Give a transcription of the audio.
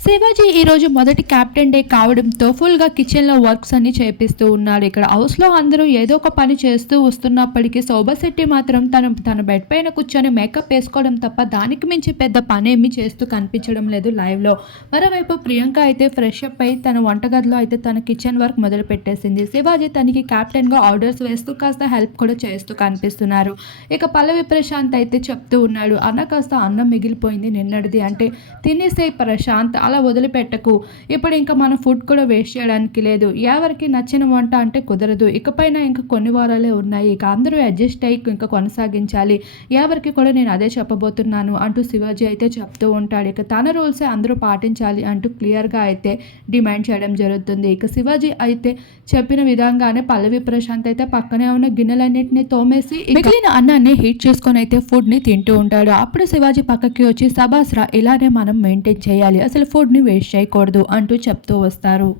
శివాజీ ఈరోజు మొదటి captain day కావడంతో ఫుల్గా కిచెన్లో వర్క్స్ అన్ని చేపిస్తూ ఉన్నాడు ఇక్కడ హౌస్లో అందరూ ఏదో ఒక పని చేస్తూ వస్తున్నప్పటికీ శోభశెట్టి మాత్రం తను తన బెడ్ పైన కూర్చొని మేకప్ వేసుకోవడం తప్ప దానికి మించి పెద్ద పని ఏమీ చేస్తూ కనిపించడం లేదు లైవ్లో మరోవైపు ప్రియాంక అయితే ఫ్రెష్ అప్ అయి తన వంటగదిలో అయితే తన కిచెన్ వర్క్ మొదలు పెట్టేసింది. శివాజీ తనకి క్యాప్టెన్గా ఆర్డర్స్ వేస్తూ కాస్త హెల్ప్ కూడా చేస్తూ కనిపిస్తున్నారు. ఇక పల్లవి ప్రశాంత్ అయితే చెప్తూ ఉన్నాడు అన్న కాస్త అన్నం మిగిలిపోయింది నిన్నటిది అంటే తినేసే ప్రశాంత్ అలా వదిలిపెట్టకు. ఇప్పుడు ఇంకా మనం ఫుడ్ కూడా వేస్ట్ చేయడానికి లేదు. ఎవరికి నచ్చిన వంట అంటే కుదరదు. ఇకపైన ఇంకా కొన్ని వారాలే ఉన్నాయి. ఇక అందరూ అడ్జస్ట్ అయ్యి ఇంకా కొనసాగించాలి. ఎవరికి కూడా నేను అదే చెప్పబోతున్నాను అంటూ శివాజీ అయితే చెప్తూ ఉంటాడు. ఇక తన రూల్సే అందరూ పాటించాలి అంటూ క్లియర్గా అయితే డిమాండ్ చేయడం జరుగుతుంది. ఇక శివాజీ అయితే చెప్పిన విధంగానే పల్లవి ప్రశాంత్ అయితే పక్కనే ఉన్న గిన్నెలన్నింటినీ తోమేసి మిగిలిన అన్నాన్ని హీట్ చేసుకొని అయితే ఫుడ్ని తింటూ ఉంటాడు. అప్పుడు శివాజీ పక్కకి వచ్చి సబాస్రా ఇలానే మనం మెయింటైన్ చేయాలి. అసలు ఫుడ్ ని వేస్ట్ చేయకూడదు అంటూ చెప్తూ వస్తారు.